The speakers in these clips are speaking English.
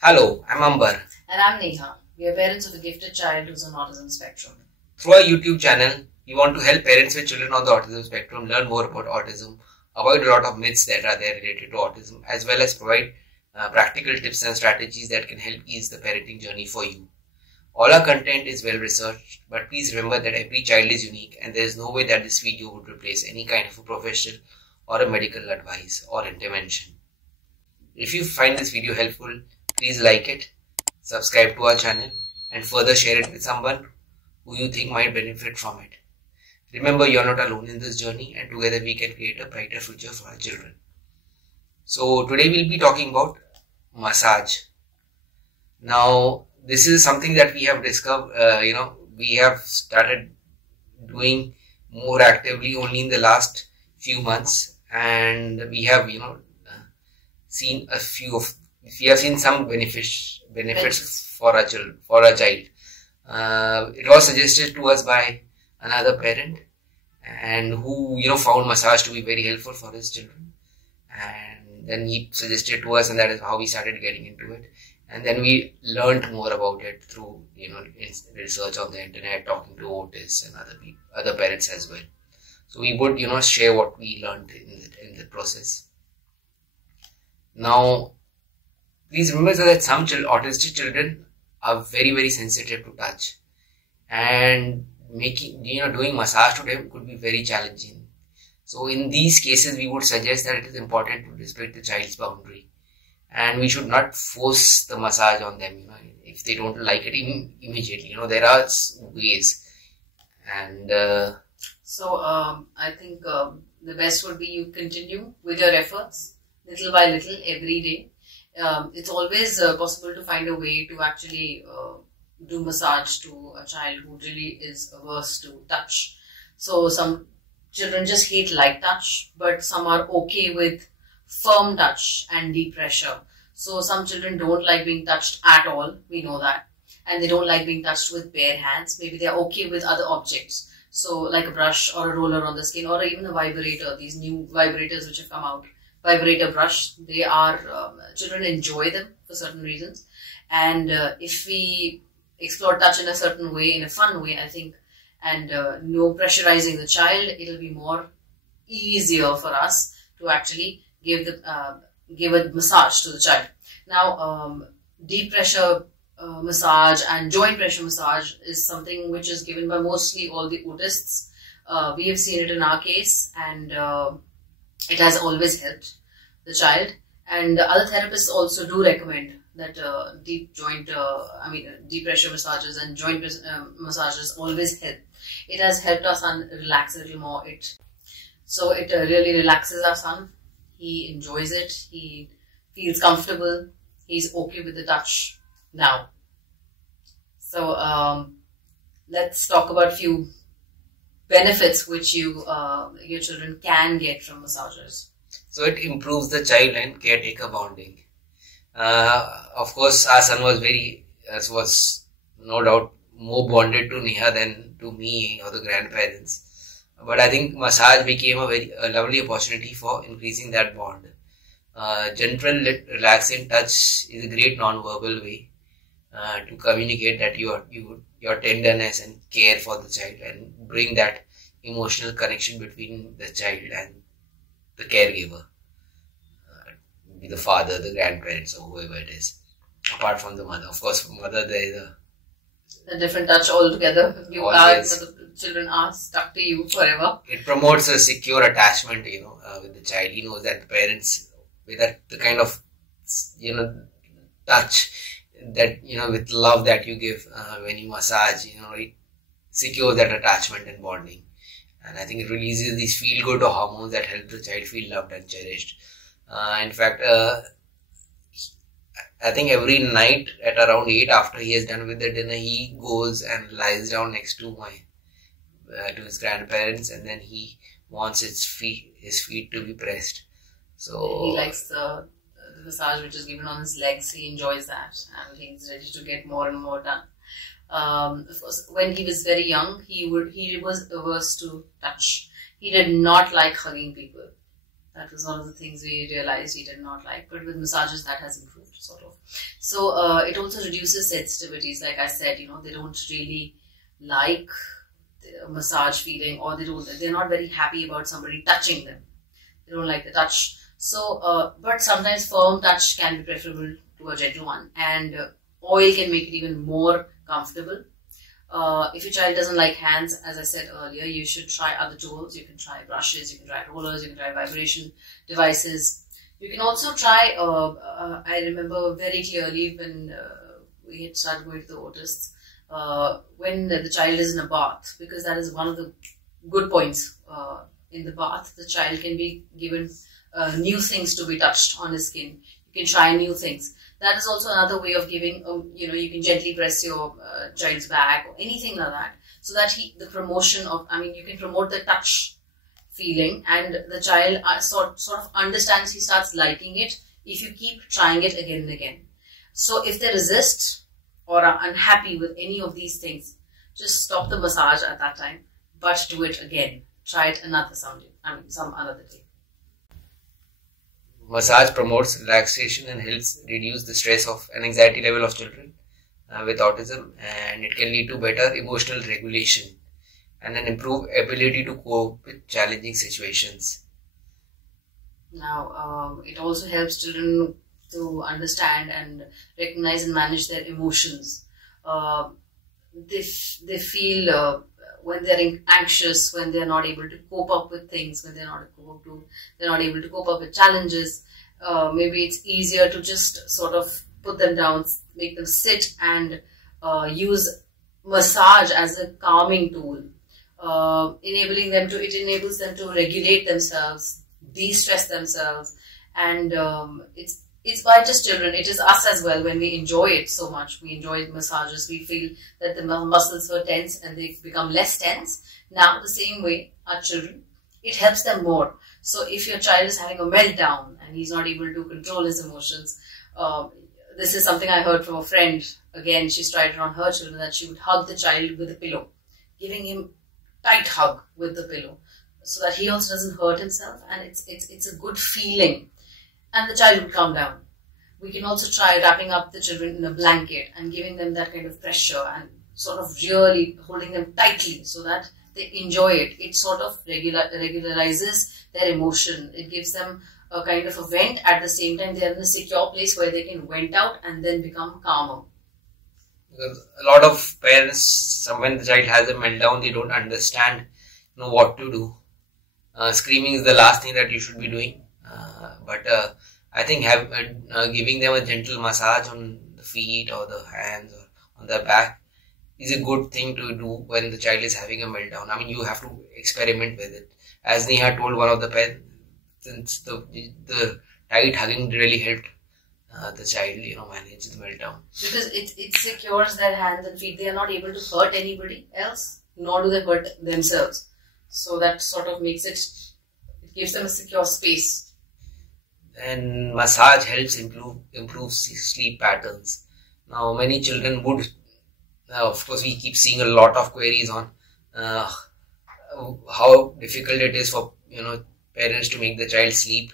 Hello, I'm Amber. And I'm Neha. We are parents of a gifted child who's on autism spectrum. Through our YouTube channel, we want to help parents with children on the autism spectrum learn more about autism, avoid a lot of myths that are there related to autism, as well as provide practical tips and strategies that can help ease the parenting journey for you. All our content is well researched, but please remember that every child is unique and there is no way that this video would replace any kind of a professional or a medical advice or intervention. If you find this video helpful, please like it, subscribe to our channel, and further share it with someone who you think might benefit from it. Remember, you are not alone in this journey, and together we can create a brighter future for our children. So today we'll be talking about massage. Now, this is something that we have discovered, we have started doing more actively only in the last few months, and we have, seen some benefits for our child. It was suggested to us by another parent, and who found massage to be very helpful for his children, and then he suggested to us, and that is how we started getting into it. And then we learned more about it through research on the internet, talking to autists and other parents as well. So we would share what we learned in the process. Now, please remember that some autistic children are very, very sensitive to touch, and doing massage to them could be very challenging. So in these cases, we would suggest that it is important to respect the child's boundary, and we should not force the massage on them. If they don't like it immediately, there are ways. And I think the best would be you continue with your efforts little by little every day. It's always possible to find a way to actually do massage to a child who really is averse to touch. So some children just hate light touch, but some are okay with firm touch and deep pressure. So some children don't like being touched at all, we know that. And they don't like being touched with bare hands. Maybe they're okay with other objects. So like a brush or a roller on the skin, or even a vibrator, these new vibrators which have come out. Vibrator brush, they are, children enjoy them for certain reasons. And if we explore touch in a certain way, in a fun way, I think, and no pressurizing the child, it'll be more easier for us to actually give a massage to the child. Now, deep pressure massage and joint pressure massage is something which is given by mostly all the autists. We have seen it in our case, and it has always helped the child. And other therapists also do recommend that deep pressure massages and joint massages always help. It has helped our son relax a little more. So it really relaxes our son. He enjoys it. He feels comfortable. He's okay with the touch now. So let's talk about a few benefits which your children can get from massages. So it improves the child and caretaker bonding. Of course, our son was no doubt more bonded to Neha than to me or the grandparents. But I think massage became a lovely opportunity for increasing that bond. Gentle, relaxing touch is a great non-verbal way to communicate that your tenderness and care for the child, and bring that emotional connection between the child and the caregiver, be the father, the grandparents, or whoever it is, apart from the mother. Of course, mother, there is a different touch altogether. The children are stuck to you forever. It promotes a secure attachment, with the child. He knows that the parents, with the kind of, touch that, with love that you give when you massage, it secures that attachment and bonding. And I think it releases these feel-good hormones that help the child feel loved and cherished. In fact, I think every night at around 8, after he is done with the dinner, he goes and lies down next to his grandparents, and then he wants his feet to be pressed. So he likes the massage which is given on his legs. He enjoys that, and he's ready to get more and more done. Of course, when he was very young, he was averse to touch. He did not like hugging people. That was one of the things we realized we did not like. But with massages, that has improved, sort of. So it also reduces sensitivities. Like I said, they don't really like the massage feeling, or they're not very happy about somebody touching them. They don't like the touch. So, but sometimes firm touch can be preferable to a gentle one, and oil can make it even more comfortable. If your child doesn't like hands, as I said earlier, you should try other tools. You can try brushes, you can try rollers, you can try vibration devices. You can also try, I remember very clearly when we had started going to the autists, when the child is in a bath, because that is one of the good points. In the bath, the child can be given new things to be touched on his skin. You can try new things. That is also another way of giving, you can gently press your child's back or anything like that, so that you can promote the touch feeling, and the child sort of understands, he starts liking it if you keep trying it again and again. So if they resist or are unhappy with any of these things, just stop the massage at that time, but do it again. Try it some other day. Massage promotes relaxation and helps reduce the stress of and anxiety level of children with autism, and it can lead to better emotional regulation and an improved ability to cope with challenging situations. Now, it also helps children to understand and recognize and manage their emotions. They feel when they're anxious, when they're not able to cope up with things, when they're not able to cope up with challenges. Maybe it's easier to just sort of put them down, make them sit, and use massage as a calming tool. It enables them to regulate themselves, de-stress themselves, and it's by just children, it is us as well. When we enjoy it so much, we enjoy massages, we feel that the muscles were tense and they become less tense. Now the same way, our children, it helps them more. So if your child is having a meltdown and he's not able to control his emotions, this is something I heard from a friend. Again, she's tried it on her children, that she would hug the child with a pillow, giving him tight hug with the pillow, so that he also doesn't hurt himself, and it's a good feeling, and the child will calm down. We can also try wrapping up the children in a blanket and giving them that kind of pressure and sort of really holding them tightly so that they enjoy it. It sort of regularizes their emotion. It gives them a kind of a vent. At the same time, they are in a secure place where they can vent out and then become calmer. Because a lot of parents, when the child has a meltdown, they don't understand what to do. Screaming is the last thing that you should be doing. But I think giving them a gentle massage on the feet or the hands or on the back is a good thing to do when the child is having a meltdown. I mean, you have to experiment with it. As Neha told one of the parents, since the tight hugging really helped the child, manage the meltdown. Because it secures their hands and feet. They are not able to hurt anybody else, nor do they hurt themselves. So that sort of makes it gives them a secure space. And massage helps improve sleep patterns. Now, many children would, of course, we keep seeing a lot of queries on how difficult it is for parents to make the child sleep,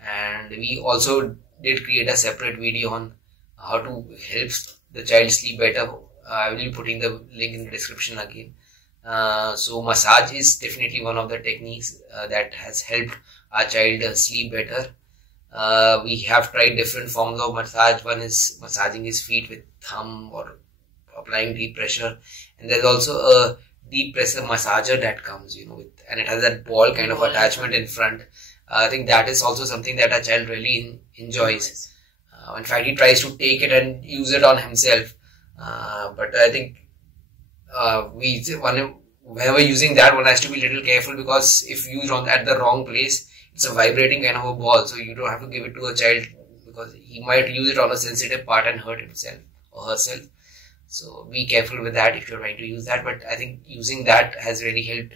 and we also did create a separate video on how to help the child sleep better. I will be putting the link in the description again. So massage is definitely one of the techniques that has helped our child sleep better. We have tried different forms of massage. One is massaging his feet with thumb or applying deep pressure, and there's also a deep pressure massager that comes and it has that ball kind of attachment in front. I think that is also something that a child really enjoys. In fact, he tries to take it and use it on himself, but I think whenever using that, one has to be a little careful, because if used at the wrong place, it's a vibrating kind of a ball, so you don't have to give it to a child, because he might use it on a sensitive part and hurt himself or herself. So be careful with that if you're trying to use that. But I think using that has really helped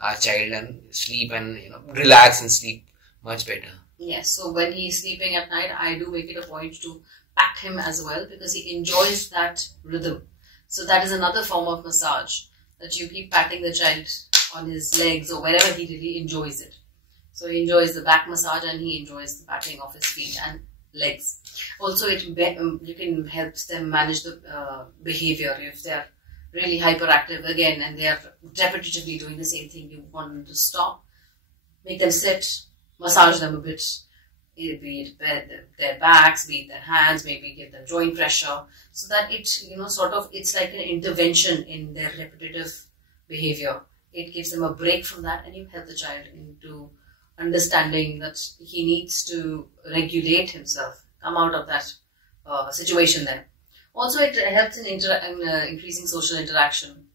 our child and sleep and relax and sleep much better. Yes, so when he's sleeping at night, I do make it a point to pat him as well, because he enjoys that rhythm. So that is another form of massage, that you keep patting the child on his legs or wherever he really enjoys it. So he enjoys the back massage and he enjoys the patting of his feet and legs. Also, you can help them manage the behavior. If they're really hyperactive again and they are repetitively doing the same thing, you want them to stop, make them sit, massage them a bit, be it their backs, be it their hands, maybe give them joint pressure, so that it's like an intervention in their repetitive behavior. It gives them a break from that, and you help the child into understanding that he needs to regulate himself, come out of that situation there. Also, it helps in increasing social interaction.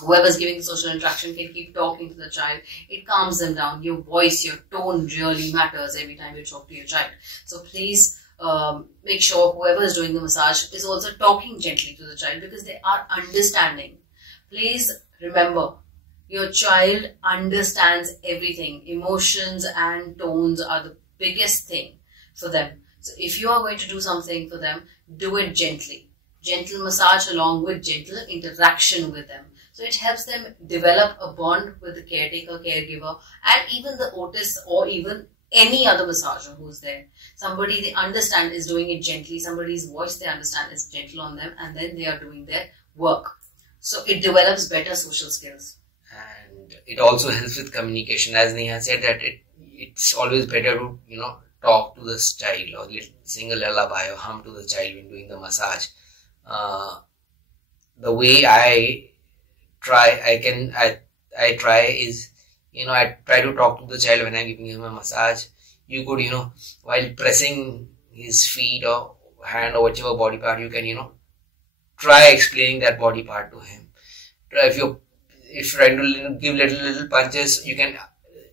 Whoever's giving the social interaction can keep talking to the child. It calms them down. Your voice, your tone really matters every time you talk to your child. So please make sure whoever is doing the massage is also talking gently to the child, because they are understanding. Please remember, your child understands everything. Emotions and tones are the biggest thing for them. So if you are going to do something for them, do it gently. Gentle massage along with gentle interaction with them. So it helps them develop a bond with the caretaker, caregiver, and even the autist or even any other massager who's there. Somebody they understand is doing it gently. Somebody's voice they understand is gentle on them, and then they are doing their work. So it develops better social skills. And it also helps with communication. As Neha said, that it's always better to, talk to the child or sing a lullaby or hum to the child when doing the massage. The way I try is, I try to talk to the child when I'm giving him a massage. You could, while pressing his feet or hand or whichever body part, you can, try explaining that body part to him. If you're trying to give little punches, you can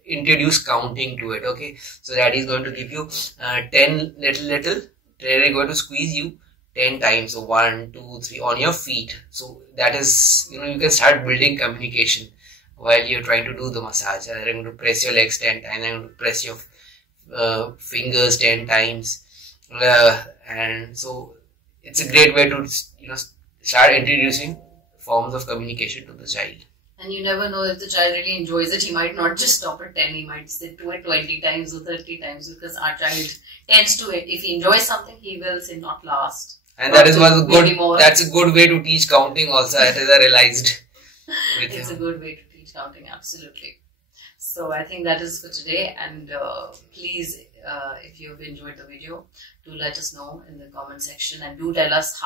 introduce counting to it, okay? So that is going to give you 10 little, they're going to squeeze you 10 times, so 1, 2, 3 on your feet. So that is, you can start building communication while you're trying to do the massage. I'm going to press your legs 10 times, I'm going to press your fingers 10 times. And so it's a great way to, start introducing forms of communication to the child. And you never know if the child really enjoys it. He might not just stop at 10, he might sit to it 20 times or 30 times, because our child tends to it. If he enjoys something, he will say not last. And that is that's a good way to teach counting also, as I realized. It's a good way to teach counting, absolutely. So I think that is for today, and please, if you've enjoyed the video, do let us know in the comment section, and do tell us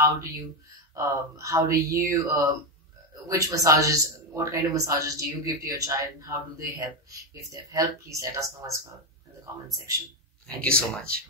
which massages, what kind of massages do you give to your child, and how do they help? If they've helped, please let us know as well in the comment section. Thank you so much.